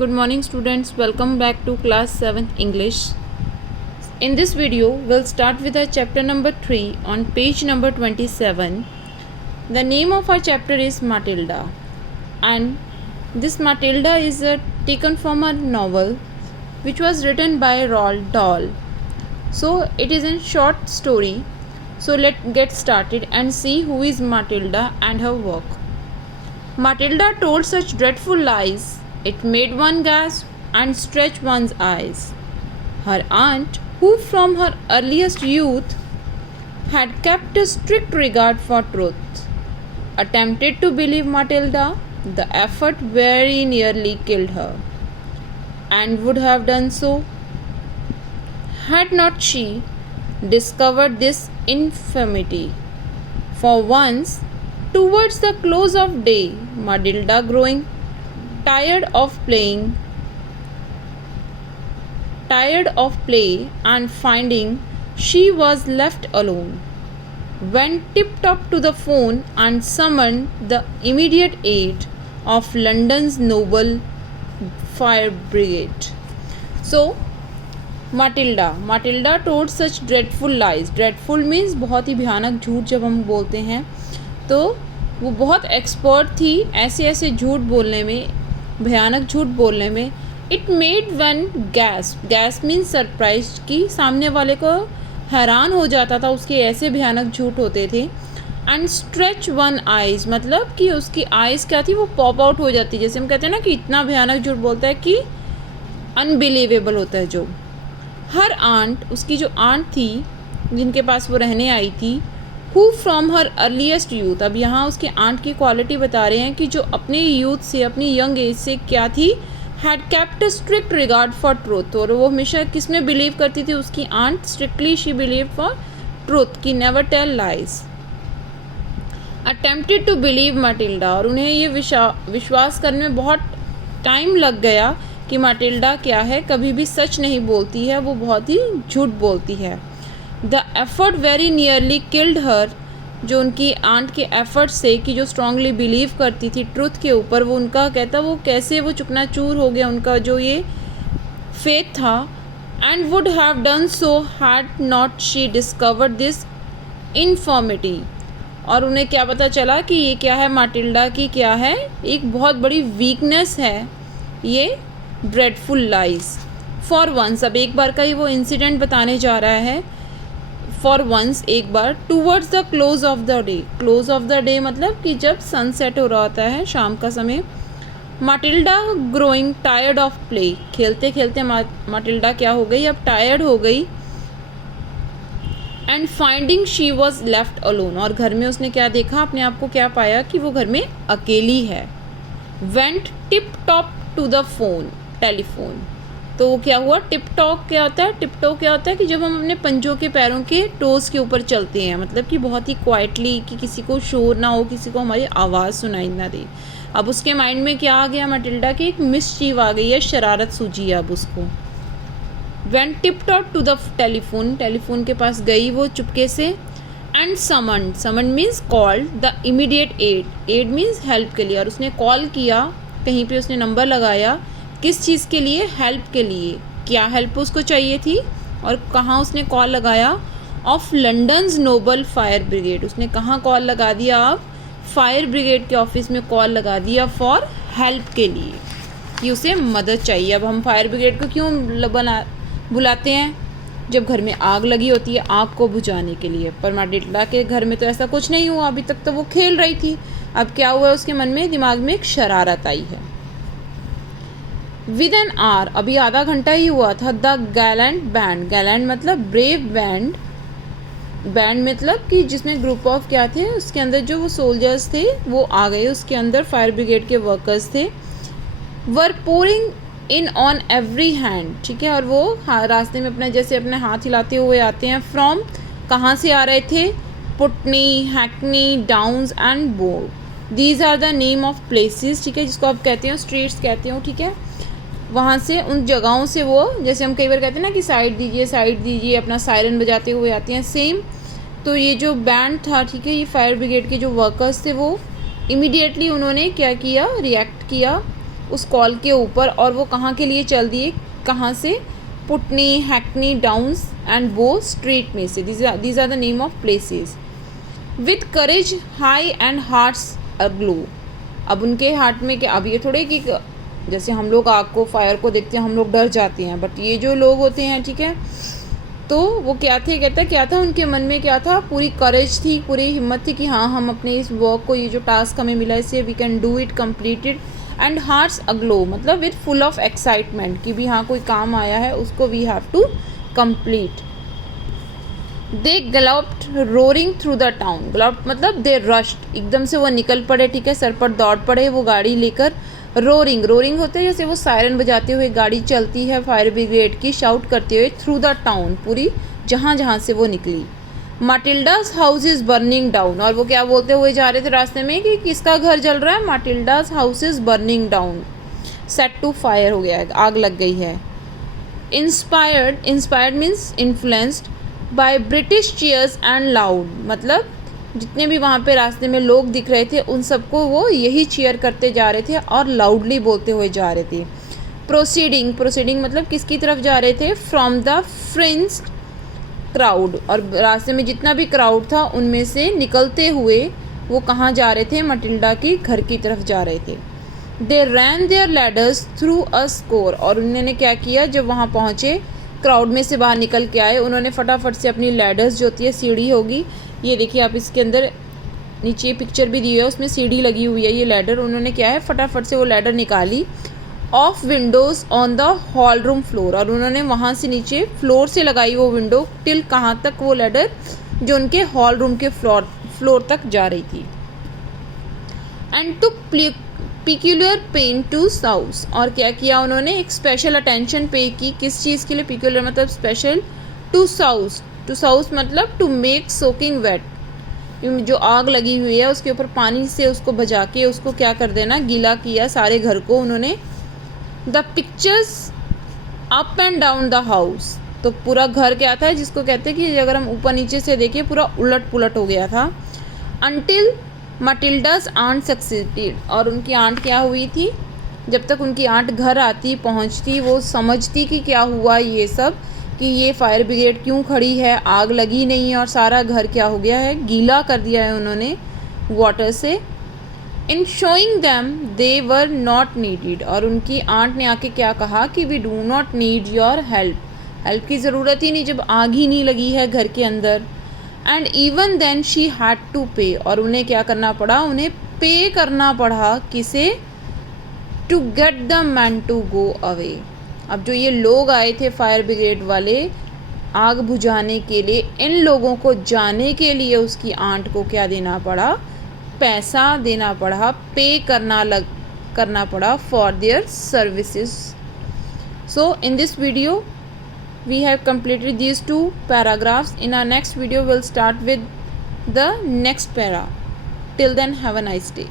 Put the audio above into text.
Good morning students, welcome back to class 7th English. In this video, we'll start with our chapter number 3 on page number 27. The name of our chapter is Matilda, and this Matilda is taken from a novel which was written by Roald Dahl. So it is a short story. So let's get started and see who is Matilda and her work. Matilda told such dreadful lies, it made one gasp and stretch one's eyes. Her aunt, who from her earliest youth had kept a strict regard for truth, attempted to believe Matilda. The effort very nearly killed her, and would have done so had not she discovered this infirmity. For once, towards the close of day, Matilda, growing tired of play and finding she was left alone, went tip-top to the phone and summoned the immediate aid of London's noble fire brigade. So Matilda told such dreadful lies. Dreadful means बहुत ही भयानक झूठ जब हम बोलते हैं, तो वो बहुत एक्सपर्ट थी ऐसे झूठ बोलने में, भयानक झूठ बोलने में. It made one gas means surprise, कि सामने वाले को हैरान हो जाता था, उसके ऐसे भयानक झूठ होते थे. एंड स्ट्रेच वन आइज, मतलब कि उसकी आइज़ क्या थी, वो पॉप आउट हो जाती, जैसे हम कहते हैं ना कि इतना भयानक झूठ बोलता है कि अनबिलीवेबल होता है जो. हर आंट, उसकी जो आंट थी जिनके पास वो रहने आई थी, who from her earliest youth, अब यहाँ उसके आंट की क्वालिटी बता रहे हैं कि जो अपने यूथ से, अपनी यंग एज से क्या थी, had kept a strict regard for truth, और वो हमेशा किस में बिलीव करती थी, उसकी aunt strictly she believe for truth, की never tell lies. Attempted to believe Matilda, और उन्हें ये विश्वास करने में बहुत टाइम लग गया कि माटिल्डा क्या है, कभी भी सच नहीं बोलती है, वो बहुत ही झूठ बोलती है. The effort very nearly killed her, जो उनकी आंट के एफर्ट से, कि जो स्ट्रांगली बिलीव करती थी ट्रुथ के ऊपर, वो उनका कहता वो कैसे वो चुकनाचूर हो गया, उनका जो ये फेथ था. And would have done so had not she discovered this infirmity, और उन्हें क्या पता चला कि ये क्या है, माटिल्डा की क्या है, एक बहुत बड़ी वीकनेस है ये ड्रेडफुल लाइज. फॉर वंस, अब एक बार का ही वो इंसिडेंट बताने जा रहा है. फॉर वंस, एक बार, towards the close of the day, close of the day मतलब कि जब सनसेट हो रहा होता है, शाम का समय. माटिल्डा ग्रोइंग टायर्ड ऑफ प्ले, खेलते खेलते माटिल्डा क्या हो गई, अब टायर्ड हो गई. And finding she was left alone, और घर में उसने क्या देखा, अपने आप को क्या पाया कि वो घर में अकेली है. Went tip top to the phone, telephone. तो क्या हुआ, टिप टॉप क्या होता है, टिप टॉप क्या होता है कि जब हम अपने पंजों के पैरों के टोज़ के ऊपर चलते हैं, मतलब कि बहुत ही क्वाइटली, कि किसी को शोर ना हो, किसी को हमारी आवाज़ सुनाई ना दे. अब उसके माइंड में क्या आ गया, माटिल्डा की एक मिसचीव आ गई है, शरारत सूझी है अब उसको. Went tip top to the telephone, telephone के पास गई वो चुपके से. And summon means called the immediate aid means help के लिए, और उसने कॉल किया, कहीं पे उसने नंबर लगाया, किस चीज़ के लिए, हेल्प के लिए. क्या हेल्प उसको चाहिए थी और कहाँ उसने कॉल लगाया, of London's noble fire brigade. उसने कहाँ कॉल लगा दिया, आप फायर ब्रिगेड के ऑफिस में कॉल लगा दिया फॉर हेल्प के लिए, कि उसे मदद चाहिए. अब हम फायर ब्रिगेड को क्यों बुलाते हैं, जब घर में आग लगी होती है, आग को बुझाने के लिए. पर माटिल्डा के घर में तो ऐसा कुछ नहीं हुआ, अभी तक तो वो खेल रही थी. अब क्या हुआ, उसके मन में, दिमाग में एक शरारत आई है. विद एन आवर, अभी आधा घंटा ही हुआ था, द गैलेंट बैंड, गैलेंट मतलब ब्रेव बैंड, बैंड मतलब कि जिसमें ग्रुप ऑफ क्या थे, उसके अंदर जो वो सोल्जर्स थे वो आ गए, उसके अंदर फायर ब्रिगेड के वर्कर्स थे. Were pouring in on every hand, ठीक है, और वो रास्ते में अपने जैसे अपने हाथ हिलाते हुए आते हैं. फ्रॉम, कहाँ से आ रहे थे, Putney, Hackney, Downs and Bow. These are the name of places, ठीक है, जिसको आप कहते हो स्ट्रीट्स कहते हो, ठीक है. वहाँ से, उन जगहों से वो, जैसे हम कई बार कहते हैं ना कि साइड दीजिए, अपना सायरन बजाते हुए आते हैं, सेम. तो ये जो बैंड था, ठीक है, ये फायर ब्रिगेड के जो वर्कर्स थे, वो इमीडिएटली उन्होंने क्या किया, रिएक्ट किया उस कॉल के ऊपर, और वो कहाँ के लिए चल दिए, कहाँ से, पुटनी, हैकनी, डाउन्स एंड वो स्ट्रीट में से। These are the name of places. With courage high and hearts aglow. अब उनके हार्ट में क्या, अब ये थोड़े कि जैसे हम लोग आग को, फायर को देखते हैं हम लोग डर जाते हैं, बट ये जो लोग होते हैं, ठीक है, तो वो क्या थे, कहता है क्या था उनके मन में, क्या था, पूरी करेज थी, पूरी हिम्मत थी कि हाँ हम अपने इस वर्क को, ये जो टास्क हमें मिला है इसे we can do it, completed. And hearts aglow मतलब विथ फुल ऑफ एक्साइटमेंट कि भी हाँ कोई काम आया है उसको we have to complete. They galloped roaring through the town. Galloped मतलब दे रश्ड, एकदम से वो निकल पड़े, ठीक है, सर पर दौड़ पड़े वो गाड़ी लेकर। रोरिंग, रोरिंग होते हैं जैसे वो सायरन बजाते हुए गाड़ी चलती है फायर ब्रिगेड की, शाउट करते हुए थ्रू द टाउन, पूरी जहाँ जहाँ से वो निकली। माटिल्डाज हाउस इज़ बर्निंग डाउन, और वो क्या बोलते हुए जा रहे थे रास्ते में कि किसका घर जल रहा है, Matilda's house is burning down, set to fire हो गया है, आग लग गई है। Inspired, inspired means influenced by British cheers and loud, मतलब जितने भी वहाँ पे रास्ते में लोग दिख रहे थे उन सबको वो यही चीयर करते जा रहे थे और लाउडली बोलते हुए जा रहे थे। प्रोसीडिंग, प्रोसीडिंग मतलब किसकी तरफ जा रहे थे, फ्रॉम द फ्रेंड्स क्राउड, और रास्ते में जितना भी क्राउड था उनमें से निकलते हुए वो कहाँ जा रहे थे, मटिल्डा की घर की तरफ जा रहे थे। They ran their ladders through a score, और उन्होंने क्या किया, जब वहाँ पहुँचे क्राउड में से बाहर निकल के आए, उन्होंने फटाफट से अपनी लैडर्स जो होती है, सीढ़ी होगी, ये देखिए आप इसके अंदर नीचे पिक्चर भी दी है, उसमें सीढ़ी लगी हुई है, ये लैडर, उन्होंने क्या है फटाफट से वो लैडर निकाली of Windows on the hall room floor, और उन्होंने वहाँ से नीचे फ्लोर से लगाई वो विंडो, टिल कहाँ तक, वो लैडर जो उनके हॉल रूम के फ्लोर तक जा रही थी। And to peculiar pain to sauce, और क्या किया उन्होंने, एक स्पेशल अटेंशन पे की, किस चीज़ के लिए, पिक्यूलर मतलब स्पेशल, टू साउस, टू साउस मतलब टू मेक सोकिंग वेट, जो आग लगी हुई है उसके ऊपर पानी से उसको बजा के उसको क्या कर देना, गीला किया सारे घर को उन्होंने। The pictures up and down the house, तो पूरा घर क्या था, जिसको कहते हैं कि अगर हम ऊपर नीचे से देखें पूरा उलट पुलट हो गया था। अनटिल मटिल्डास आंट सक्सीडेड, और उनकी आंट क्या हुई थी, जब तक उनकी आंट घर आती पहुंचती वो समझती कि क्या हुआ ये सब, कि ये फायर ब्रिगेड क्यों खड़ी है, आग लगी नहीं है और सारा घर क्या हो गया है, गीला कर दिया है उन्होंने वाटर से। In showing them they were not needed, और उनकी आंट ने आके क्या कहा कि we do not need your help, help की ज़रूरत ही नहीं जब आग ही नहीं लगी है घर के अंदर। And even then she had to pay, और उन्हें क्या करना पड़ा, उन्हें पे करना पड़ा, किसे, to get the man to go away. अब जो ये लोग आए थे फायर ब्रिगेड वाले आग बुझाने के लिए, इन लोगों को जाने के लिए उसकी आंट को क्या देना पड़ा, पैसा देना पड़ा, पे करना पड़ा for their services. So in this video we have completed these 2 paragraphs. In our next video we'll start with the next para. Till then, have a nice day.